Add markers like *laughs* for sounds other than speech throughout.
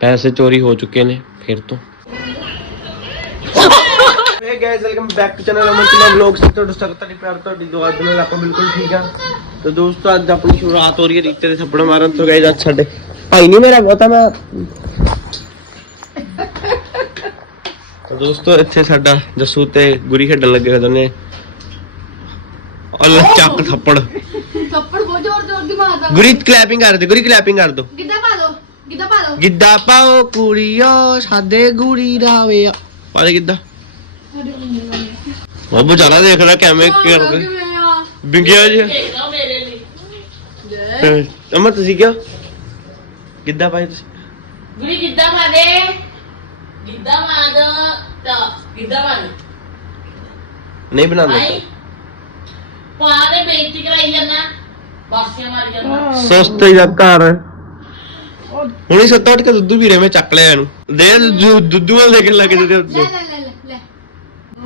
ਪੈਸੇ ਚੋਰੀ ਹੋ ਚੁੱਕੇ ਨੇ ਫਿਰ ਤੋਂ। Hey guys welcome back to channel Aman Chala vlogs ਤੁਹਾਡਾ ਸਵਾਗਤ ਹੈ ਪਿਆਰ ਤੁਹਾਡੀ ਦੁਆ ਦੇ ਨਾਲ ਆਪਾਂ ਬਿਲਕੁਲ ਠੀਕ ਆ ਤੇ ਦੋਸਤੋ ਅੱਜ ਆਪਣੀ ਸ਼ੁਰੂਆਤ ਹੋ ਰਹੀ ਹੈ ਰੀਤੇ ਦੇ ਥੱਪੜ ਮਾਰਨ ਤੋਂ ਗਾਇਸ ਅੱਜ ਸਾਡੇ। ਭਾਈ ਨਹੀਂ ਮੇਰਾ ਬਹੁਤਾ ਮੈਂ ਤਾਂ ਦੋਸਤੋ ਇੱਥੇ ਸਾਡਾ ਜੱਸੂ ਤੇ ਗੁਰੀ ਖੇਡਣ ਲੱਗੇ ਹੋਏ ਦੋਨੇ। ਅੱਲਾ ਚੱਕ ਥੱਪੜ। ਥੱਪੜ ਬਹੁਤ ਜ਼ੋਰ ਜ਼ੋਰ ਦੀ ਮਾਰਦਾ। ਗੁਰੀ ਕਲੈਪਿੰਗ ਕਰ ਦੇ ਗੁਰੀ ਕਲੈਪਿੰਗ ਕਰ ਦੋ। ਗਿੱਧਾ ਪਾ ਦੋ ਗਿੱਧਾ ਪਾ ਦੋ। ਗਿੱਧਾ ਪਾਓ ਕੁੜੀਓ ਸਾਡੇ ਗੁਰੀ ਰਾਵੇ ਪਾ ਦੇ ਗਿੱਧਾ। ਉਹ ਬਚਾਰਾ ਦੇਖ ਰਿਹਾ ਕਿਵੇਂ ਕਰਦੇ ਬਿੰਗਿਆ ਜੀ। ਅਮਰ ਤੁਸੀਂ ਕਿਹਾ ਗਿੱਧਾ ਪਾਏ ਤੁਸੀਂ। ਗੁਰੀ ਗਿੱਧਾ ਪਾ ਦੇ। ਗਿੱਧਾ ਪਾ ਦੋ ਤਾਂ ਗਿੱਧਾ ਪਾ ਨਹੀਂ ਬਣਾਉਂਦੇ ਪਾ ਦੇ ਬੇਇੱਜ਼ਤੀ ਕਰਾਈ ਜਾਂਦਾ। ਬਾਸੀਆਂ ਮਾਰੀ ਜਾਂਦਾ। ਸਸਤੇ ਦਾ ਘਰ। ਹੁਣੀ ਸੱਤ ਅੱਠ ਕੇ ਦੁੱਧ ਵੀ ਮੈਂ ਚੱਕ ਲਿਆ ਇਹਨੂੰ। ਦੇ ਦੁੱਧੂ- ਦੁੱਧੂ ਵਾਲ ਦੇਖ ਲੱਗ ਜਾਂਦੇ ਲੈ ਲੈ ਲੈ ਲੈ ਲੈ।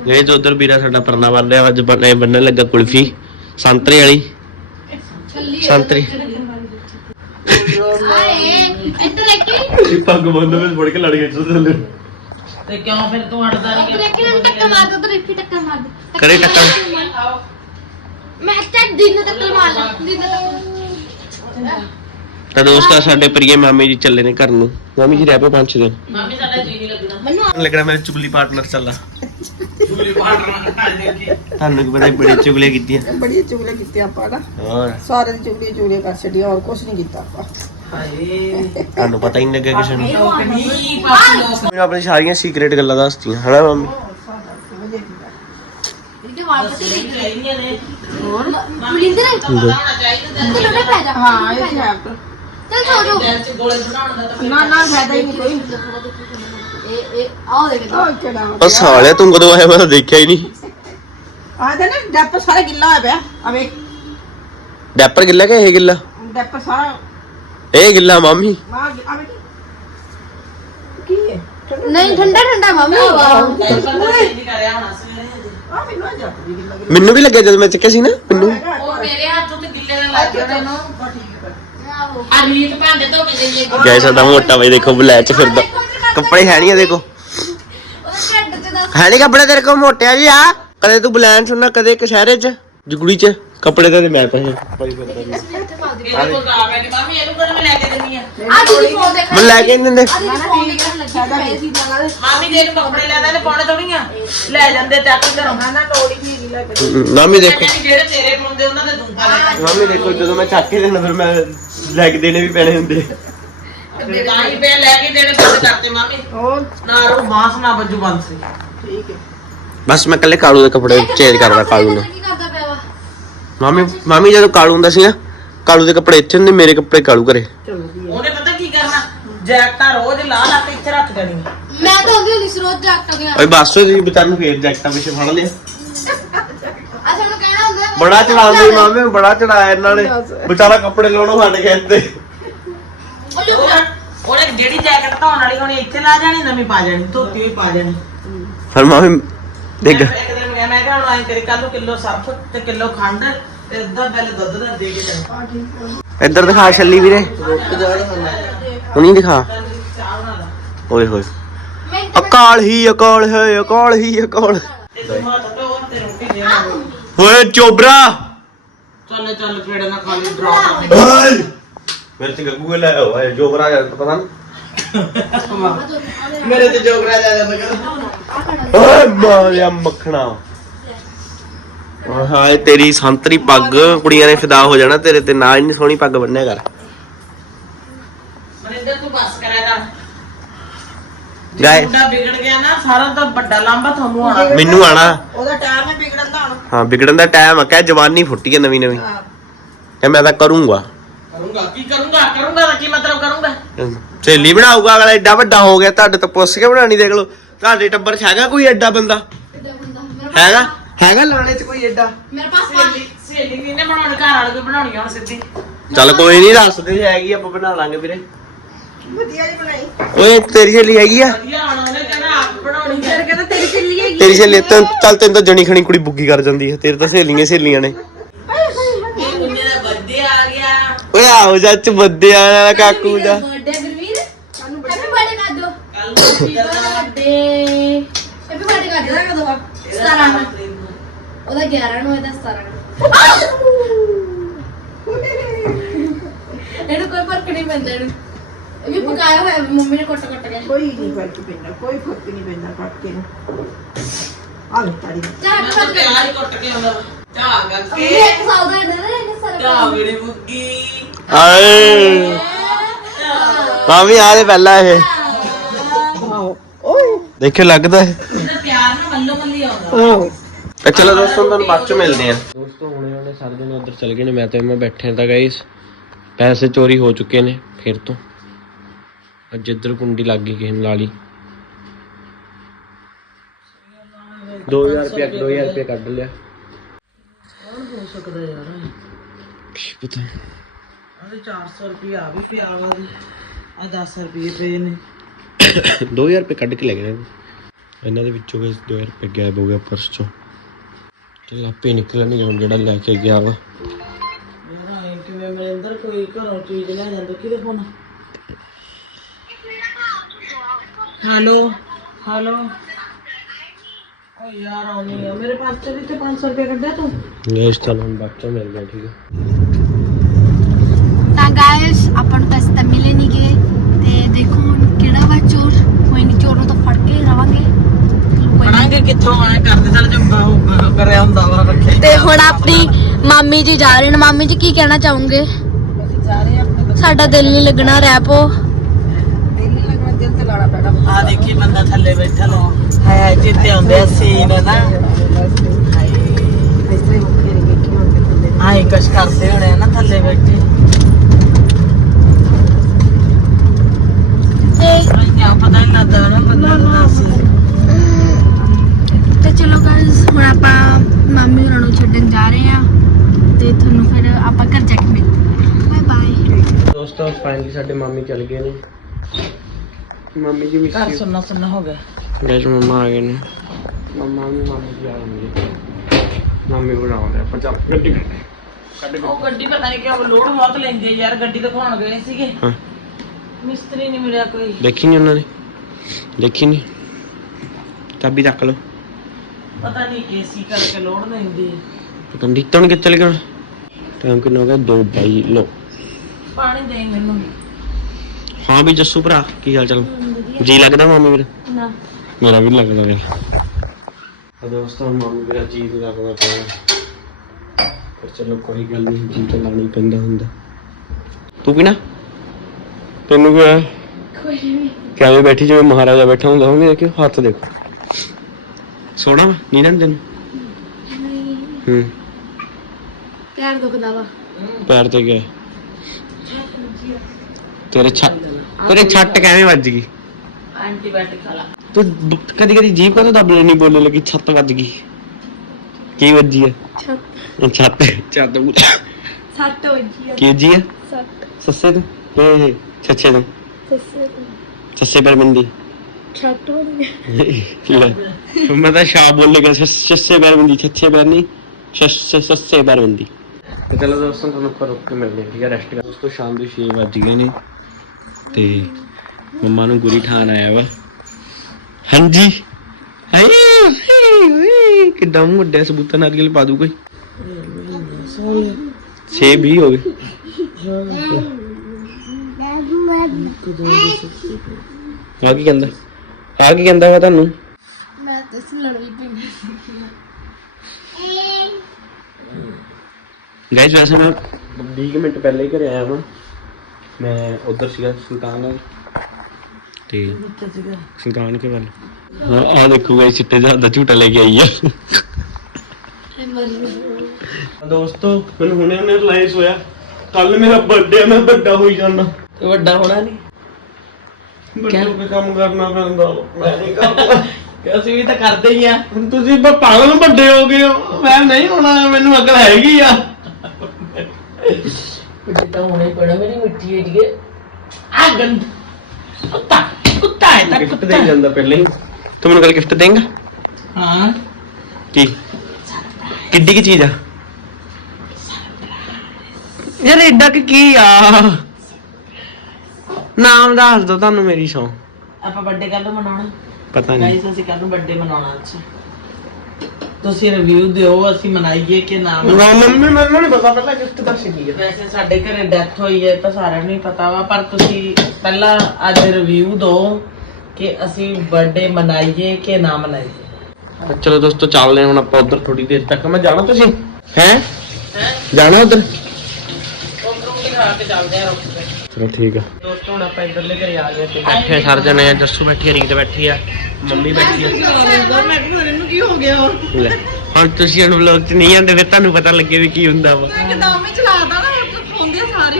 ਗਏ ਤੇ ਉਧਰ ਵੀਰਾ ਸਾਡਾ ਪਰਨਾ ਬਣ ਰਿਹਾ ਅੱਜ ਬੰਨੇ ਬੰਨਣ ਲੱਗਾ ਕੁਲਫੀ। ਸੰਤਰੇ ਵਾਲੀ। ਚੱਲੀ ਸੰਤਰੀ। ਆਏ ਇੱਧਰ ਇੱਕ ਪੱਗ ਬੰਦ ਵਿੱਚ ਫੜ ਕੇ ਲੜ ਗਏ ਥੱਲੇ ਤੇ ਕਿਉਂ ਫਿਰ ਤੂੰ ਅੜਦਾ ਇੱਧਰ ਇੱਕ ਨੂੰ ਟੱਕਰ ਮਾਰ ਦੋ ਉੱਧਰ ਹੀ ਟੱਕਰ ਮਾਰ ਦੇ ਕਰੇ ਟੱਕਰ ਮੈਂ ਤਾਂ ਦਿਨ ਟੱਕਰ ਮਾਰ ਲਾ ਦਿਨ ਟੱਕਰ ਤਾਂ ਦੋਸਤਾ ਸਾਡੇ ਪ੍ਰਿਯ ਮਾਮੀ ਜੀ ਚੱਲੇ ਨੇ ਘਰ ਨੂੰ। ਮਾਮੀ ਜੀ ਰਹਿ ਪਏ ਪੰਜ ਛੇ ਦਿਨ। ਮਾਮੀ ਸਾਡਾ ਜੀ ਨਹੀਂ ਲੱਗਦਾ ਮੈਨੂੰ ਲੱਗਣਾ ਮੇਰੇ ਚੁਗਲੀ ਪਾਰਟਨਰ ਚੱਲਾ ਤੁਹਾਨੂੰ ਕੀ ਪਤਾ ਬੜੀ ਚੁਗਲੀਆਂ ਕੀਤੀਆਂ। ਬੜੀ ਚੁਗਲੀਆਂ ਕੀਤੀਆਂ ਆਪਾਂ ਨਾ। ਹੋਰ। ਸਾਰੇ ਦੀ ਚੁਗਲੀਆਂ ਕਰ ਛੱਡੀਆਂ ਹੋਰ ਕੁਝ ਨਹੀਂ ਕੀਤਾ ਆਪਾਂ। ਹਾਏ। ਤੁਹਾਨੂੰ ਪਤਾ ਹੀ ਨਹੀਂ ਲੱਗਿਆ ਕਿਸੇ ਨੂੰ। ਮੈਨੂੰ ਆਪਣੀ ਸਾਰੀਆਂ ਸੀਕ੍ਰੇਟ ਗੱਲਾਂ ਦੱਸਤੀਆਂ। ਹਨਾ ਮਾਮੀ? ਮਲਿੰਦਰ ਹਾਂ ਇਹ ਹੈ। ਚੱਲ ਸੋ ਜਾ ਦਿਲ ਚ ਗੋਲੇ ਬਣਾਉਣ ਦਾ ਤਾਂ ਨਾ ਨਾ ਫਾਇਦਾ ਹੀ ਨਹੀਂ ਕੋਈ। ਇਹ ਇਹ ਆਓ ਦੇਖ ਉਹ ਕਿਹੜਾ ਉਹ ਸਾਲਿਆ ਤੂੰ ਕਦੋਂ ਆਇਆ? ਮੈਂ ਤਾਂ ਦੇਖਿਆ ਹੀ ਨਹੀਂ। ਆ ਤੇ ਨਾ ਡੱਪ ਸਾਰਾ ਗਿੱਲਾ ਹੋਇਆ ਪਿਆ। ਆ ਵੇਖ। ਡੈਪਰ ਗਿੱਲਾ ਕਿ ਇਹ ਗਿੱਲਾ? ਡੱਪ ਸਾਰਾ। ਇਹ ਗਿੱਲਾ ਮਾਮੀ। ਆ ਆ ਵੇਖ। ਕੀ ਹੈ ਨਹੀਂ ਠੰਡਾ। ਠੰਡਾ ਮਾਮੀ। ਡਾਈਪਰ ਦਾ ਚੇਂਜ ਕਰਿਆ ਹੋਣਾ ਸਵੇਰੇ ਆ ਮੈਨੂੰ ਆ ਜੱਪ ਦੀ ਗਿੱਲਾ ਮੈਨੂੰ ਵੀ ਲੱਗਿਆ ਜਦੋਂ ਮੈਂ ਚੱਕਿਆ ਸੀ ਨਾ ਮੈਨੂੰ ਉਹ ਮੇਰੇ ਹੱਥ ਉੱਤੇ ਗਿੱਲੇ ਨਾਲ ਲੱਗ ਗਏ ਨੂੰ ਆਹੋ ਆ ਰੀਤ ਭਾਂਡੇ ਧੋ ਕੇ ਦੇਈਏ ਗਾਇ ਸਾਡਾ ਮੋਟਾ ਬਾਈ ਦੇਖੋ ਬਲੈਕ ਚ ਫਿਰਦਾ। ਕੱਪੜੇ ਹੈ ਨਹੀਂ ਆ ਤੇ ਦੱਸ। ਹੈ ਨਹੀਂ ਕੱਪੜੇ ਤੇਰੇ ਕੋਲ ਮੋਟਿਆ ਜੀ ਆ। ਕਦੇ ਤੂੰ ਬਲੈਂਸ ਸੁਣਨਾ ਕਦੇ ਕਸ਼ਹਿਰੇ ਚ ਜੁਗੜੀ ਚ ਕੱਪੜੇ ਤਾਂ ਮੈਂ ਪਾਏ ਇਹਦੇ ਕੋਲ ਆ ਮਾਮੀ ਇਹਨੂੰ ਮੈਂ ਲੈ ਕੇ ਦਿੰਦੀ। ਆ ਆ ਦੀਦੀ ਫੋਨ ਦੇਖ ਮੈਨੂੰ ਲੈ ਕੇ ਨਹੀਂ ਦਿੰਦੇ ਆ ਫੋਨ ਦੇਖ ਲੱਗੀ ਪਈ ਸੀ ਨਾਲ। ਮਾਮੀ ਦੇ ਨੂੰ ਕੱਪੜੇ ਲੈਂਦੇ ਨੇ ਪਾਉਣੇ ਥੋੜੀਆਂ ਲੈ ਜਾਂਦੇ ਚੱਕ ਘਰੋਂ। ਨਾ ਨਾ ਲੋੜੀ ਨਹੀਂ ਗਿੱਲਾ ਕਰ ਮਾਮੀ ਦੇਖੋ। ਜਿਹੜੇ ਤੇਰੇ ਪਾਉਂਦੇ ਉਹਨਾਂ ਦੇ ਦੂੰਗਾ। ਲੈ ਮਾਮੀ ਦੇਖੋ ਜਦੋਂ ਮੈਂ ਚੱਕ ਕੇ ਦੇਣਾ ਫਿਰ ਮੈਂ ਲੈ ਕੇ ਦੇਣੇ ਵੀ ਪੈਣੇ ਹੁੰਦੇ ਕੇ ਤਾਂ ਹੀ ਪੇ ਲੈ ਕੇ ਦੇਣੇ ਬੰਦ ਕਰਤੇ ਮਾਮੀ। ਉਹ ਨਾ ਰੂ ਬਾਂਸ ਨਾ ਬੱਜੂ ਬੰਦ ਸੀ। ਠੀਕ ਹੈ। ਬਸ ਮੈਂ ਕੱਲੇ ਕਾਲੂ ਦੇ ਕੱਪੜੇ ਚੇਂਜ ਕਰਦਾ ਕਾਲੂ ਨੇ। ਕੀ ਕਰਦਾ ਪਿਆ ਵਾ ਮਾਮੀ ਮਾਮੀ ਜਦੋਂ ਕਾਲੂ ਹੁੰਦਾ ਸੀ ਨਾ ਕਾਲੂ ਦੇ ਕੱਪੜੇ ਇੱਥੇ ਹੁੰਦੇ ਮੇਰੇ ਕੱਪੜੇ ਕਾਲੂ ਘਰੇ। ਚਲੋ ਜੀ। ਉਹਨੇ ਪਤਾ ਕੀ ਕਰਨਾ? ਜੈਕਟਾਂ ਰੋਜ਼ ਲਾ ਲਾ ਕੇ ਇੱਥੇ ਰੱਖ ਦੇਣੀ। ਮੈਂ ਤਾਂ ਉਹਦੀ ਹੁੰਦੀ ਸਰੋਤ ਜੱਟ ਗਿਆ ਓਏ ਬਸ ਜੀ ਵਿਚਾਰ ਨੂੰ ਫੇਰ ਜੈਕਟਾਂ ਪਿੱਛੇ ਫੜ ਲਿਆ। ਬੜਾ ਚੜਾਉਂਦੇ ਮਾਮੇ ਨੂੰ। ਬੜਾ ਚੜਾਇਆ ਇਹਨਾਂ ਨੇ। ਵਿਚਾਰਾ ਕੱਪੜੇ ਲਾਉਣੋਂ ਹਟ ਗਿਆ ਇੱਥੇ। ਉਹਨੇ ਜਿਹੜੀ ਜੈਕਟ ਧੋਣ ਵਾਲੀ ਹੋਣੀ ਇੱਥੇ ਲਾ ਜਾਣੀ ਨਵੀਂ ਪਾ ਜਾਣੀ ਧੋਤੀ ਹੋਈ ਪਾ ਜਾਣੀ। ਫਿਰ ਮਾਮੀ ਦੇਖ। ਇੱਕ ਦਿਨ ਮੈਂ ਕਿਹਾ ਹੁਣ ਐਂ ਕਰੀ ਕੱਲ ਨੂੰ ਕਿਲੋ ਸਰਫ ਤੇ ਕਿਲੋ ਖੰਡ ਤੇ ਬੈਲ ਦੁੱਧ ਦਾ ਦੇ ਕੇ ਤੈਨੂੰ ਇੱਧਰ ਦਿਖਾ ਛੱਲੀ ਵੀਰੇ। ਹੁਣੀ ਦਿਖਾ। ਓਏ ਹੋਏ। ਅਕਾਲ ਹੀ ਅਕਾਲ ਹੈ ਅਕਾਲ ਹੀ ਅਕਾਲ। ਤੇ ਤੂੰ ਹੱਥ ਧੋ ਤੇ ਰੋਟੀ ਦੇਣਾ ਓਏ ਚੋਬਰਾ। ਚੱਲ ਚੱਲ ਪੇੜ ਨਾ ਖਾਲੀ ਡਰਾਪ ਓਏ ਮੇਰੇ ਤੇ ਗੱਗੂ ਲੈ ਓਏ ਚੋਬਰਾ ਯਾਰ ਪਤਾ ਨਾ। ਮੇਰੇ ਤੇ ਜੋਗਰਾ ਜਾ ਜਾਂਦਾ ਕਰ ਓਏ ਮਾਰਿਆ ਮੱਖਣਾ। ਓਏ ਹਾਏ ਤੇਰੀ ਸੰਤਰੀ ਪੱਗ ਕੁੜੀਆਂ ਨੇ ਫਿਦਾ ਹੋ ਜਾਣਾ ਤੇਰੇ ਤੇ ਨਾ ਇੰਨੀ ਸੋਹਣੀ ਪੱਗ ਬੰਨਿਆ ਕਰ ਮਨਿੰਦਰ ਤੂੰ ਬਸ ਕਰਿਆ ਕਰ ਗਾਏ ਮੁੰਡਾ ਵਿਗੜ ਗਿਆ ਨਾ ਸਾਰਾ ਤਾਂ ਵੱਡਾ ਲਾਂਬਾ ਤੁਹਾਨੂੰ ਆਣਾ ਮੈਨੂੰ ਆਣਾ ਉਹਦਾ ਟਾਈਮ ਹੈ ਵਿਗੜਨ ਦਾ। ਹੁਣ ਹਾਂ ਵਿਗੜਨ ਦਾ ਟਾਈਮ ਆ ਕਹਿ ਜਵਾਨੀ ਫੁੱਟੀ ਹੈ ਨਵੀਂ ਨਵੀਂ। ਕਹਿ ਮੈਂ ਤਾਂ ਕਰੂੰਗਾ। ਕਰੂੰਗਾ ਕੀ ਕਰੂੰਗਾ? ਕਰੂੰਗਾ ਦਾ ਕੀ ਮਤਲਬ ਕਰੂੰਗਾ? ਸਹੇਲੀ ਬਣਾਊਗਾ ਅਗਲਾ ਐਡਾ ਵੱਡਾ ਹੋ ਗਿਆ ਤੁਹਾਡੇ ਤੋਂ ਪੁੱਛ ਕੇ ਬਣਾਣੀ ਦੇਖ ਲਓ। ਤੁਹਾਡੇ ਟੱਬਰ 'ਚ ਹੈਗਾ ਕੋਈ ਐਡਾ ਬੰਦਾ? ਹੈਗਾ? ਹੈਗਾ ਲਾਣੇ 'ਚ ਕੋਈ ਐਡਾ ਮੇਰੇ ਪਾਸ ਸਹੇਲੀ ਸਹੇਲੀ ਵੀ ਇਹਨੇ ਬਣਾਉਣੀ ਘਰ ਵਾਲੇ ਕੋਈ ਬਣਾਉਣੀ ਆ ਹੁਣ ਸਿੱਧੀ। ਚੱਲ ਕੋਈ ਨਹੀਂ ਦੱਸਦੇ ਜੇ ਹੈਗੀ ਆਪਾਂ ਬਣਾ ਲਾਂਗੇ ਵੀਰੇ। ਵਧੀਆ ਜੀ ਬਣਾਈ। ਓਏ ਤੇਰੀ ਸਹੇਲੀ ਹੈਗੀ ਆ? ਵਧੀਆ ਹੁਣ ਉਹਨੇ ਕਹਿਣਾ ਆਪ ਬਣਾਉਣੀ ਹੈ ਕਹਿੰਦਾ ਤੇਰੀ ਚੱਲੀ ਹੈਗੀ ਤੇਰੀ ਸਹੇਲੀ ਤਾਂ ਚੱਲ ਤੈਨੂੰ ਤਾਂ ਜਣੀ ਖਣੀ ਕੁੜੀ ਬੁੱਗੀ ਕਰ ਜਾਂਦੀ ਹੈ ਤੇਰੇ ਤਾਂ ਸਹੇਲੀਆਂ ਸਹੇਲੀਆਂ ਨੇ। ਇਹ ਮੁੰਡੇ ਦਾ ਬੱਦੇ ਆ ਗਿਆ। ਓਏ ਆਹੋ ਜੱਜ ਬੱਦਿਆ ਵਾਲਾ ਕਾਕੂ ਦਾ। Birthday Gurveer happy birthday birthday happy birthday ਕਰ ਦੇ ਕਦੋਂ ਆ? ਸਤਾਰਾਂ ਨੂੰ। ਉਹਦਾ 11 ਨੂੰ ਇਹਦਾ 17 ਨੂੰ। ਇਹਨੂੰ ਕੋਈ ਫ਼ਰਕ ਨਹੀਂ ਪੈਂਦਾ ਇਹਨੂੰ। ਇਹ ਵੀ ਪਕਾਇਆ ਹੋਇਆ ਮੰਮੀ ਨੇ ਕੁੱਟ ਕੁੱਟ ਕੇ। ਕੋਈ ਨਹੀਂ ਫ਼ਰਕ ਪੈਂਦਾ ਕੋਈ ਫ਼ਰਕ ਨਹੀਂ ਪੈਂਦਾ ਕੱਟ ਕੇ ਨੂੰ। ਆ ਲੈ ਤਾੜੀ। ਚਾਹ ਮੈਂ ਕਰ ਤਾਂ ਦੇ ਪਿਆਰ ਹੀ ਕੁੱਟ ਕੇ ਆਉਂਦਾ ਚਾਹ ਇਹ ਕਰਕੇ ਇੱਕ ਸਾਲ ਦਾ ਇਹਦਾ ਨਾ ਇਹਨੇ ਸਾਰਾ ਚਾਹ ਮੇਰੀ ਮੁੱਗੀ? ਆਏ ਮਾਮੀ ਆ ਦੇ ਪਹਿਲਾਂ ਇਹ। ਓਏ। ਦੇਖਿਓ ਲੱਗਦਾ ਹੈ ਇਹਦਾ ਪਿਆਰ ਨਾਲ ਮੱਲੋ ਮੱਲੀ ਆਉਂਦਾ। ਆਹੋ। ਤੇ ਚਲੋ ਦੋਸਤੋ ਤੁਹਾਨੂੰ ਬਾਅਦ ਚ ਮਿਲਦੇ ਆ ਦੋਸਤੋ ਹੁਣੇ ਹੁਣੇ ਸਾਰੇ ਜਣੇ ਉੱਧਰ ਚਲ ਗਏ ਨੇ। ਮੈਂ ਤੇ ਮੈਂ ਬੈਠੇ ਤਾਂ ਗਾਇਸ ਪੈਸੇ ਚੋਰੀ ਹੋ ਚੁੱਕੇ ਨੇ ਫਿਰ ਤੋਂ। ਅੱਜ ਇੱਧਰ ਕੁੰਡੀ ਲੱਗ ਗਈ ਕਿਸੇ ਨਾਲ ਹੀ 2000 ਰੁਪਏ 2000 ਰੁਪਏ ਕੱਢ ਲਿਆ। ਕੌਣ ਹੋ ਸਕਦਾ ਯਾਰ। ਕੀ ਪਤਾ ਅਰੇ 400 ਰੁਪਏ ਆ ਵੀ ਪਿਆ ਵਾ ਆ 10 ਰੁਪਏ ਪਏ ਨੇ। 2000 ਰੁਪਏ ਕੱਢ ਕੇ ਲੈ ਗਏ ਨੇ। ਇਹਨਾਂ ਦੇ ਵਿੱਚੋਂ ਗਾਇਸ 2000 ਰੁਪਏ ਗਾਇਬ ਹੋ ਗਿਆ ਪਰਸ ਚੋਂ। ਤੇ ਲਾਪੇ ਨਿਕਲਿਆ ਨਹੀਂ ਹੁਣ ਜਿਹੜਾ ਲੈ ਕੇ ਗਿਆ ਵਾ। ਯਾਰ ਆਏ ਕਿਵੇਂ ਮਰਿੰਦਰ ਕੋਈ ਘਰੋਂ ਚੀਜ਼ ਲੈ ਜਾਂਦਾ ਕਿਹਦੇ ਫੋਨ? ਹੈਲੋ। ਹੈਲੋ। ਓ ਯਾਰ ਆਉਣੀ ਆ। ਮੇਰੇ ਪਾਸ ਤੇ ਵੀ ਤੇ 500 ਰੁਪਏ ਕੱਢਿਆ ਤੂੰ? ਗਾਇਸ ਤੁਹਾਨੂੰ ਹੁਣ ਬਾਅਦ ਚੋਂ ਮਿਲਦੇ ਆ ਠੀਕ ਹੈ। ਤਾਂ ਗਾਇਸ ਆਪਾਂ ਨੂੰ ਪੈਸੇ ਤਾਂ ਮਿਲੇ ਨਹੀਂ ਗਏ ਤੇ ਦੇਖੋ ਹੁਣ ਕਿਹੜਾ ਵਾ ਚੋਰ। ਕੋਈ ਨਹੀਂ ਚੋਰ ਨੂੰ ਤਾਂ ਫੜ ਕੇ ਰਵਾਂਗੇ। ਪੜਾਂਗੇ ਕਿੱਥੋਂ ਆਏ ਕਰਦੇ ਚੱਲ ਜੋ ਕਰਿਆ ਹੁੰਦਾ ਵਾ ਰੱਖੇ ਤੇ ਹੁਣ ਆਪਣੀ ਮਾਮੀ ਜੀ ਜਾ ਰਹੇ ਨੇ। ਮਾਮੀ ਜੀ ਕੀ ਕਹਿਣਾ ਚਾਹੋਗੇ? ਸਾਡਾ ਦਿਲ ਨਹੀਂ ਲੱਗਣਾ ਰੈਪੋ ਦਿਲ ਨਹੀਂ ਲੱਗਣਾ ਦਿਲ ਤੇ ਲਾਣਾ ਪੈਣਾ। ਆ ਦੇਖੀ ਬੰਦਾ ਥੱਲੇ ਬੈਠਾ ਲੋ। ਹੈ ਜਿੱਤੇ ਆਉਂਦੇ ਆ ਸੀਨ ਨਾ। ਆਏ ਕੁਛ ਕਰਦੇ ਹੋਣੇ ਨਾ ਥੱਲੇ ਬੈਠੇ। ਪਤਾ ਨਹੀਂ ਲੱਗਦਾ ਨਾ ਬੰਦਾ ਦੱਸ ਤੇ ਚਲੋ ਗਾਇਸ ਹੁਣ ਆਪਾਂ ਮਾਮੀ ਹੋਰਾਂ ਨੂੰ ਛੱਡਣ ਜਾ ਰਹੇ ਆ ਤੇ ਤੁਹਾਨੂੰ ਫਿਰ ਆਪਾਂ ਘਰ ਜਾ ਕੇ ਮਿਲਦੇ ਬਾਏ ਬਾਏ ਦੋਸਤੋ ਫਾਈਨਲੀ ਸਾਡੇ ਮਾਮੀ ਚਲ ਗਏ ਨੇ। ਮਾਮੀ ਜੀ ਮਿਸ ਘਰ ਸੁਣਨਾ ਸੁਣਨਾ ਹੋ ਗਿਆ ਗਾਇਸ ਮਮਾ ਆ ਗਏ ਨੇ ਮਮਾ ਵੀ ਮਾਮੀ ਜੀ ਆ ਗਏ ਮਾਮੀ ਬਣਾਉਂਦੇ ਆਪਾਂ ਚੱਲ ਗੱਡੀ ਕੱਢ ਉਹ ਗੱਡੀ ਪਤਾ ਨਹੀਂ ਕਿਉਂ ਲੋਡ ਬਹੁਤ ਲੈਂਦੇ ਯਾਰ ਗੱਡੀ ਦਿਖਾਉਣ ਗਏ ਸੀਗੇ ਹਾਂ ਮਿਸਤਰੀ ਨਹੀਂ ਮਿਲਿਆ ਕੋਈ ਦੇਖੀ ਨਹੀਂ ਉਹਨਾਂ ਨੇ ਦੇਖੀ ਨਹੀਂ ਚਾਬੀ ਰੱਖ ਲਓ ਪਤਾ ਨਹੀਂ ਏਸੀ ਕਰਕੇ ਲੋਡ ਲੈਂਦੇ ਆ। ਪਤਾ ਨਹੀਂ ਤਣ ਕਿ ਚਲ ਗਿਆ ਟਾਈਮ ਕਿੰਨਾ ਹੋ ਗਿਆ ਦੋ ਬਾਈ ਲੋ ਪਾਣੀ ਦੇ ਮੈਨੂੰ ਹਾਂ ਵੀ ਜੱਸੂ ਭਰਾ ਕੀ ਹਾਲ ਚਾਲ? ਜੀ ਲੱਗਦਾ ਮਾਮੀ ਵੀਰ? ਨਾ। ਮੇਰਾ ਵੀ ਨੀ ਲੱਗਦਾ ਵੀਰ ਆ ਦੋਸਤੋ ਮਾਮੀ ਵੀਰਾ ਜੀ ਨਹੀਂ ਲੱਗਦਾ ਪਿਆ। ਪਰ ਚਲੋ ਕੋਈ ਗੱਲ ਨਹੀਂ ਜੀ ਤਾਂ ਲਾਣੀ ਪੈਂਦਾ ਹੁੰਦਾ। ਤੂੰ ਵੀ ਨਾ। ਤੈਨੂੰ ਕੀ ਕੋਈ ਨਹੀਂ। ਕਿਵੇਂ ਬੈਠੀ ਜਿਵੇਂ ਮਹਾਰਾਜਾ ਬੈਠਾ ਹੁੰਦਾ ਹੋਵੇ ਦੇਖਿਓ ਹੱਥ ਦੇਖੋ। ਸੋਣਾ ਨੀ ਨਾ ਹੂੰ। ਪੈਰ ਦੁਖਦਾ ਵਾ। ਪੈਰ ਤੇ ਗਿਆ। ਤੇਰੇ ਛੱਟ ਤੇਰੇ ਛੱਟ ਕਿਵੇਂ ਵੱਜ ਗਈ? ਐਂਟੀਬਾਇਓਟਿਕ ਖਾ ਤੂੰ ਕਦੀ ਕਦੀ ਜੀਭ ਕਾ ਦੱਬ ਲੈਣੀ ਬੋਲਣ ਲੱਗੀ ਛੱਤ ਵੱਜ ਗਈ। ਕੀ ਵੱਜੀ ਹੈ ਛੱਤ। ਛੱਤ। ਛੱਤ। ਸੱਟ ਵੱਜੀ ਆ। ਕੀ ਵੱਜੀ ਹੈ ਸੱਟ ਸੱਸੇ ਤੋਂ? ਇਹ ਛੱਛੇ ਤੋਂ। ਸੱਸੇ ਸੱਸੇ ਪਰ ਬੰਦੀ। ਛੱਟ ਵੱਜੀ ਲੈ। ਮੈਂ ਤਾਂ ਸ਼ਾਹ ਬੋਲ ਲੇਗਾ ਸੱਸੇ ਪਰ ਬੰਦੀ ਛੱਛੇ ਪਰ ਨਹੀਂ ਸੱਸੇ ਸੱਸੇ ਪਰ ਬੰਦੀ। ਤੇ ਚਲੋ ਦੋਸਤੋ ਤੁਹਾਨੂੰ ਉੱਪਰ ਰੁਕ ਕੇ ਮਿਲਦੇ ਹਾਂ ਠੀਕ ਹੈ ਰੈਸਟ ਕਰ। ਦੋਸਤੋ ਸ਼ਾਮ ਦੇ 6 ਵੱਜ ਗਏ ਨੇ। ਤੇ ਮੰਮਾ ਨੂੰ ਗੁਰੀ ਠਾਣ ਆਇਆ ਵਾ। ਹਾਂਜੀ। ਹਾਏ ਹਾਏ, ਹਾਏ, ਕਿੱਡਾ ਮੂੰਹ ਵੱਡਾ ਸਬੂਤਾ ਨਾਰੀਅਲ ਪਾ ਦੂ ਕੋਈ। 6 20 ਹੋ ਗਏ। ਆ ਕੀ ਕਹਿੰਦਾ? ਆ ਕੀ ਕਹਿੰਦਾ ਵਾ ਤੁਹਾਨੂੰ? ਮੈਂ ਤੇ ਇਸ ਲੜਾਈ ਗਾਇਸ ਵੈਸੇ ਮੈਂ 20 ਕੁ ਮਿੰਟ ਪਹਿਲੇ ਹੀ ਘਰੇ ਆਇਆ ਹਾਂ ਮੈਂ ਉਧਰ ਸੀਗਾ ਸੁਲਤਾਨ ਨਾਲ ਤੇ ਸੁਲਤਾਨ ਕੇ ਵੱਲ ਹਾਂ ਆ ਦੇਖੋ ਗਾਇਸ ਚਿੱਟੇ ਦਾ ਦਾ ਝੂਟਾ ਲੈ ਕੇ ਆਈ ਆ। ਦੋਸਤੋ ਮੈਨੂੰ ਹੁਣੇ ਹੁਣੇ ਰਿਲਾਈਜ਼ ਹੋਇਆ ਕੱਲ ਮੇਰਾ ਬਰਥਡੇ ਆ ਮੈਂ ਵੱਡਾ ਹੋਈ ਜਾਣਾ ਤੇ ਵੱਡਾ ਹੋਣਾ ਨਹੀਂ ਕੇ ਕੰਮ ਕਰਨਾ ਪੈਂਦਾ। ਮੈਂ ਨਹੀਂ ਕਰਦਾ। ਕਿ ਅਸੀਂ ਵੀ ਤਾਂ ਕਰਦੇ ਹੀ ਆ। ਹੁਣ ਤੁਸੀਂ ਪਾਗਲ ਵੱਡੇ ਹੋ ਗਏ ਹੋ। ਮੈਂ ਨਹੀਂ ਹੋਣਾ ਮੈਨੂੰ ਅਕਲ ਹੈਗੀ ਆ। ਜਿੱਦਾਂ ਹੋਣੇ ਪੈਣਾ ਮੇਰੀ ਮਿੱਠੀ ਹੈ। ਜੀਏ ਆ ਗੰਦ। ਕੁੱਤਾ ਕੁੱਤਾ ਹੈ ਤਾਂ ਗਿਫਟ ਕੁੱਤਾ ਦੇ ਜਾਂਦਾ ਪਹਿਲੇ ਹੀ। ਤੂੰ ਮੈਨੂੰ ਕੱਲ ਗਿਫਟ ਦੇਂਗਾ? ਹਾਂ। ਕੀ? ਕਿੱਡੀ ਕੀ ਚੀਜ਼ ਆ? ਯਾਰ ਏਡਾ ਕਿ ਕੀ ਆ? ਨਾਮ ਦੱਸ ਦੋ ਤੁਹਾਨੂੰ ਮੇਰੀ ਸੌ। ਆਪਾਂ ਬਰਥਡੇ ਕੱਲ ਮਨਾਉਣਾ। ਪਤਾ ਨਹੀਂ ਗਾਈਸ ਅਸੀਂ ਕੱਲ ਨੂੰ ਬਰਥਡੇ ਮਨਾਉਣਾ ਅੱਛਾ ਤੁਸੀਂ ਰਿਵਿਊ ਦਿਓ ਅਸੀਂ ਮਨਾਈਏ ਕਿ ਨਾ ਮਨਾਈਏ। ਮੰਮੀ ਮੈਨੂੰ ਨਹੀਂ ਪਤਾ ਪਹਿਲਾਂ ਗਿਫਟ ਦੱਸ ਕੀ ਹੈ ਵੈਸੇ ਸਾਡੇ ਘਰੇ ਡੈਥ ਹੋਈ ਹੈ ਤਾਂ ਸਾਰਿਆਂ ਨੂੰ ਹੀ ਪਤਾ ਵਾ ਪਰ ਤੁਸੀਂ ਪਹਿਲਾਂ ਅੱਜ ਰਿਵਿਊ ਦਿਓ ਕਿ ਅਸੀਂ ਬਰਥਡੇ ਮਨਾਈਏ ਕਿ ਨਾ ਮਨਾਈਏ ਤਾਂ ਚਲੋ ਦੋਸਤੋ ਚੱਲਦੇ ਹਾਂ ਹੁਣ ਆਪਾਂ ਉਧਰ ਥੋੜੀ ਦੇਰ ਤੱਕ ਮੈਂ ਜਾਣਾ ਤੁਸੀਂ ਹੈ ਜਾਣਾ ਉਧਰ ਉਧਰੋਂ ਦਿਖਾ ਕੇ ਚੱਲਦੇ ਆ ਰੁਕ ਕੇ ਚਲੋ ਠੀਕ ਆ ਦੋਸਤੋ ਹੁਣ ਆਪਾਂ ਇੱਧਰਲੇ ਘਰੇ ਆ ਗਏ ਤੇ ਬੈਠੇ ਆ ਸਾਰੇ ਜਣੇ ਆ ਜੱਸੂ ਬੈਠੀ ਆ ਰੀਤ ਬੈਠੀ ਆ ਮੰਮੀ ਬੈਠੀ ਆ ਕੀ ਹੋ ਗਿਆ ਹੁਣ ਲੈ ਹੁਣ ਤੁਸੀਂ ਹੁਣ ਵਲੌਗ 'ਚ ਨਹੀਂ ਆਂਦੇ ਫਿਰ ਤੁਹਾਨੂੰ ਪਤਾ ਲੱਗੇ ਵੀ ਕੀ ਹੁੰਦਾ ਵਾ ਨਾਮ ਹੀ ਚਲਾਦਾ ਨਾ ਮਤਲਬ ਫੋਨ ਦੇ ਸਾਰੀ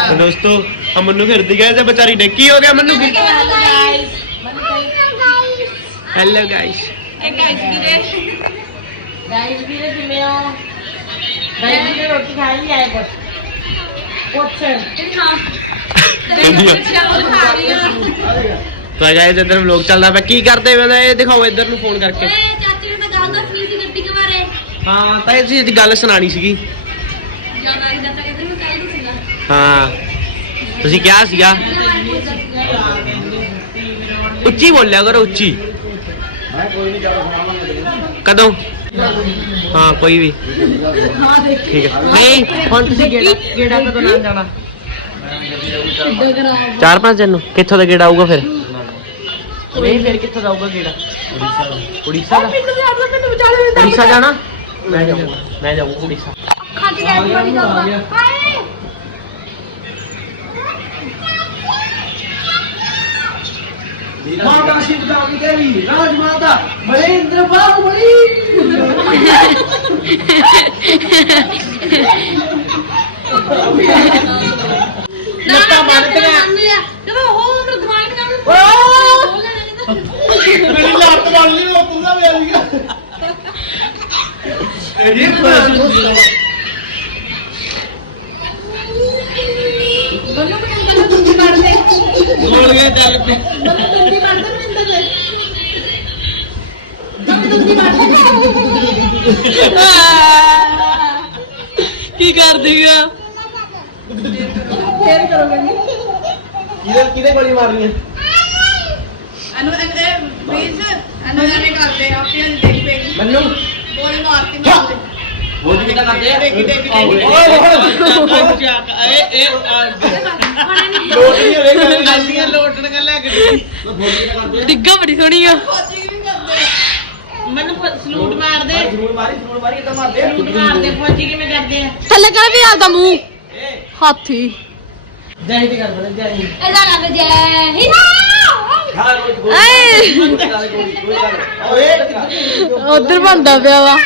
ਤਾਂ ਦੋਸਤੋ ਆ ਮੈਨੂੰ ਫਿਰਦੀ ਗਏ ਤੇ ਵਿਚਾਰੀ ਨੇ ਕੀ ਹੋ ਗਿਆ ਮੈਨੂੰ ਕੀ ਹੈਲੋ ਗਾਇਸ ਇੱਕ ਗਾਇਸ ਵੀਰੇ ਗਾਈਸ ਵੀਰੇ ਕਿਵੇਂ ਹੋ ਗਾਈਸ ਵੀਰੇ ਰੋਟੀ ਖਾਈ ਨਹੀਂ ਆਏ ਕੁਛ ਕੁਛ ਤਾਂ ਗਾਇਸ ਇੱਧਰ ਵਲੌਗ ਚੱਲਦਾ ਪਿਆ। ਕੀ ਕਰਦੇ ਵੇ ਇਹ ਦਿਖਾਓ ਇੱਧਰ ਨੂੰ ਫੋਨ ਕਰਕੇ। ਚਾਚੀ ਨੂੰ ਮੈਂ ਦੱਸਦਾ ਫੀਸ ਦੀ ਗੱਡੀ ਕੇ ਬਾਰੇ ਹਾਂ ਤਾਂ ਇਹ ਦੀ ਗੱਲ ਸੁਣਾਣੀ ਸੀਗੀ। ਜ਼ਿਆਦਾ ਮੈਂ ਕੱਲ ਨੂੰ ਹਾਂ। ਤੁਸੀਂ ਕਿਹਾ ਸੀਗਾ? ਉੱਚੀ ਬੋਲਿਆ ਕਰੋ ਉੱਚੀ। ਕਦੋਂ? ਹਾਂ ਕੋਈ ਵੀ। ਠੀਕ ਹੈ। ਨਹੀਂ ਹੁਣ ਤੁਸੀਂ ਗੇੜਾ ਗੇੜਾ ਕਦੋਂ ਨਾਲ ਜਾਣਾ? ਚਾਰ ਪੰਜ ਦਿਨ ਨੂੰ। ਕਿੱਥੋਂ ਦਾ ਗੇੜਾ ਆਊਗਾ ਫਿਰ? ਨਹੀਂ ਫਿਰ ਕਿੱਥੋਂ ਦਾ ਆਊਗਾ ਗੇੜਾ? ਉੜੀਸਾ ਦਾ। ਉੜੀਸਾ ਜਾਣਾ? ਮੈਂ ਜਾਊਂਗਾ। ਮੈਂ ਜਾਊਂਗਾ ਉੜੀਸਾ। ਖਾਦੀ ਗੈਸ ਵਾਲੀ ਦਾ ਹਾਏ ਮਾਤਾ ਸ਼ਿਵਦਾਨੀ ਦੇਵੀ ਰਾਜ ਮਾਤਾ ਮਹੇਂਦਰ ਬਾਹੁਬਲੀ ਲੱਤਾਂ ਬੰਨ੍ਹਦੀਆਂ ਜਦੋਂ ਉਹ ਮੈਨੂੰ ਦਿਮਾਗ ਨਹੀਂ ਕਰਦਾ ਮੇਰੀ ਲੱਤ ਬਣ ਲਈ ਉਹ ਪੂਰਾ ਵੇ ਆਈ ਇਹ ਬੰਨੋ ਮੈਨੂੰ ਬੰਨੋ ਤੁਸੀਂ ਮਾਰ ਦੇ ਬੋਲ ਗਿਆ ਚੱਲ ਪੇ ਬੰਨੋ ਤੁਸੀਂ ਮਾਰ ਦੇ ਮੈਨੂੰ ਦੇ ਬੰਨੋ ਤੁਸੀਂ ਮਾਰ ਦੇ ਕੀ ਕਰਦੀਗਾ ਫੇਰ ਕਰੋਗੇ ਨਹੀਂ ਕਿਹਦੇ ਕਿਹਦੇ ਗੋਲੀ ਮਾਰਨੀ ਹੈ ਅਨੂ ਇਹ ਬੀਜ ਅਨੂ ਨੇ ਕਰਦੇ ਆਪੇ ਨੂੰ ਦੇਖ ਪੇਗੀ ਮੈਨੂੰ ਗੋਲੀ ਮਾਰਦੇ ਕਿਦਾਂ ਕਰਦੇ ਆ? ਡੇਗੀ ਡੇਗੀ ਇਹ ਇਹ ਲੋਟ ਨਹੀਂ ਹੋਵੇਗਾ ਗਾਲੀਆਂ ਲੋਟਣ ਲੈ ਕੇ ਡਿੱਗਾ ਬੜੀ ਸੋਹਣੀ ਆ। ਮੈਨੂੰ ਸਲੂਟ ਮਾਰ ਦੇ ਜ਼ਰੂਰ ਮਾਰੀ ਜ਼ਰੂਰ ਮਾਰੀ ਇਦਾਂ ਮਾਰਦੇ ਸਲੂਟ ਮਾਰ ਦੇ ਫੌਜੀ ਕਿਵੇਂ ਕਰਦੇ ਆ? ਥੱਲੇ ਕਰ ਵੀ ਆਦਾ ਮੂੰਹ। ਹਾਥੀ। ਜੈ ਹਿੰਦ ਕਰ ਬਲੇ ਜੈ ਹਿੰਦ। ਇਹਦਾ ਲੱਗ ਜੈ ਹੀ ਹਾਂ ਕੋਈ ਗੋਲੀ ਓਏ ਉਧਰ ਬੰਦਾ ਪਿਆ ਵਾ।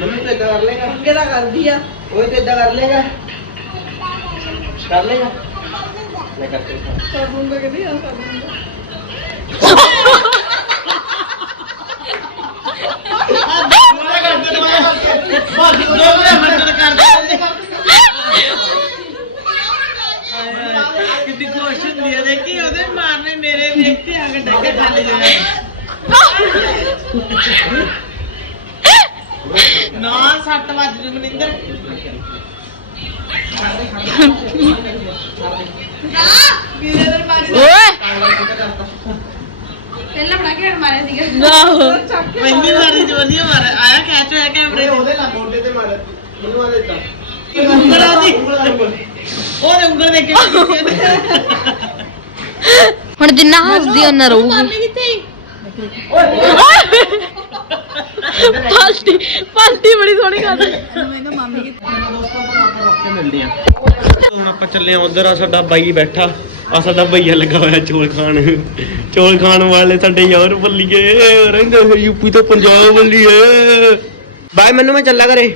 ਮੰਮੀ ਤੇ ਕਰ ਲੇਗਾ ਅੱਗੇ ਦਾ ਕਰਦੀ ਆ। ਓਏ ਤੇ ਇਦਾਂ ਕਰ ਲੇਗਾ ਕਰ ਲੇਗਾ ਮੈਂ ਕਰਤੇ ਕਰ ਦੂੰਗਾ ਕਿ ਨਹੀਂ ਆ ਕਰ ਦੂੰਗਾ ਕਿੰਨੀ ਖੁਸ਼ ਹੁੰਦੀ ਆ ਦੇਖੀ ਉਹਦੇ ਵੇਖ ਕੇ ਆ ਕੇ ਡੱਕੇ ਖਾਲੀ ਜਾਣਾ। ਨਾ ਸੱਟ ਵੱਜ ਜੂ ਮਨਿੰਦਰ। ਓਏ। ਪਹਿਲਾਂ ਬੜਾ ਘੇੜ ਮਾਰਿਆ ਸੀਗਾ। ਆਹੋ। ਪਹਿਲੀ ਵਾਰੀ ਜੋ ਨਹੀਂ ਮਾਰ ਆਇਆ ਕੈਚ ਹੋਇਆ ਕੈਮਰੇ ਤੇ ਉਹਦੇ ਨਾਲ ਗੋਡੇ ਤੇ ਮਾਰ ਮੈਨੂੰ ਆ ਦਿੱਤਾ ਉਂਗਲਾਂ ਦੀ। ਉਹਦੇ ਉਂਗਲ ਦੇ ਕੇ *laughs* ਹੁਣ ਜਿੰਨਾ ਹੱਸਦੀ ਉਹਨਾਂ ਰਹੂਗੀ। ਪਾਲਟੀ ਪਾਲਟੀ ਬੜੀ ਸੋਹਣੀ ਕਰਦੀ ਮਿਲਦੇ ਆ ਹੁਣ ਆਪਾਂ ਚੱਲੇ ਆ ਉਧਰ ਆ ਸਾਡਾ ਬਾਈ ਬੈਠਾ। ਆ ਸਾਡਾ ਭਈਆ ਲੱਗਾ ਹੋਇਆ ਚੋਲ ਖਾਣ। ਚੋਲ ਖਾਣ ਵਾਲੇ ਸਾਡੇ ਯਾਰ ਬੱਲੀਏ ਰਹਿੰਦੇ ਹੋਏ ਯੂਪੀ ਤੋਂ ਪੰਜਾਬ ਬੱਲੀਏ। ਬਾਈ ਮੈਨੂੰ ਮੈਂ ਚੱਲਾ ਕਰੇ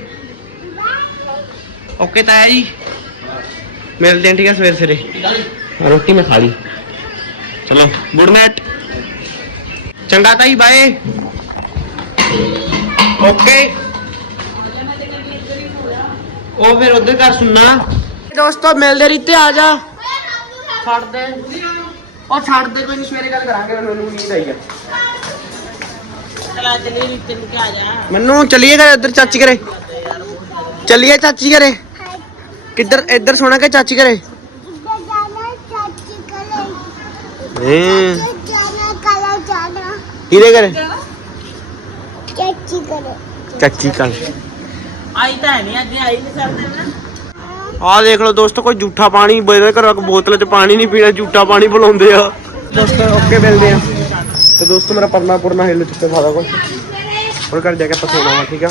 ਓਕੇ ਤਾਇਆ ਜੀ। ਮਿਲਦੇ ਆ ਠੀਕ ਆ ਸਵੇਰ ਸਵੇਰੇ ਹਾਂ, ਰੋਟੀ ਮੈਂ ਖਾ ਲਈ। ਚਲੋ ਗੁੱਡ ਨਾਈਟ ਚੰਗਾ ਤਾਈ ਬਾਏ ਓਕੇ ਉਹ ਫਿਰ ਉਧਰ ਕਰ ਸੁਣਨਾ ਦੋਸਤੋ ਮਿਲਦੇ ਰੀਤੇ ਆ ਜਾ ਛੱਡ ਦੇ ਉਹ ਛੱਡ ਦੇ ਕੋਈ ਨੀ, ਸਵੇਰੇ ਗੱਲ ਕਰਾਂਗੇ ਮੈਨੂੰ ਨੀਂਦ ਆਈ ਆ ਚਲਾ ਚਲੀ ਰਿੱਤੇ ਨੂੰ ਕਿ ਆ ਜਾ ਮੈਨੂੰ ਚਲੀਏ ਘਰੇ ਉਧਰ ਚਾਚੀ ਘਰੇ ਚਲੀਏ ਚਾਚੀ ਘਰੇ ਕਿੱਧਰ ਇੱਧਰ ਸੋਣਾ ਕਿ ਚਾਚੀ ਘਰੇ ਏ ਜਾਣਾ ਕਲਾ ਜਾਣਾ ਕਿਹਦੇ ਘਰ? ਚਾਚੀ ਕਰੇ ਚਾਚੀ ਕੱਲ ਆਈ ਤਾਂ ਹੈ ਨਹੀਂ ਅੱਜ ਆਈ ਨਹੀਂ ਕਰਦੇ ਨਾ ਆਹ ਦੇਖ ਲਓ ਦੋਸਤੋ ਕੋਈ ਝੂਠਾ ਪਾਣੀ ਬੋਤਲ ਘਰੋਂ ਬੋਤਲ ਚ ਪਾਣੀ ਨਹੀਂ ਪੀਣਾ ਝੂਠਾ ਪਾਣੀ ਬੁਲਾਉਂਦੇ ਆ। ਦੋਸਤੋ ਓਕੇ ਮਿਲਦੇ ਆ। ਤੇ ਦੋਸਤੋ ਮੇਰਾ ਪਰਨਾ ਪੁਰਨਾ ਹਿੱਲ ਚੁੱਕਾ ਸਾਰਾ ਕੁਝ ਹੁਣ ਘਰ ਜਾ ਕੇ ਪਸੋਣਾ ਠੀਕ ਆ?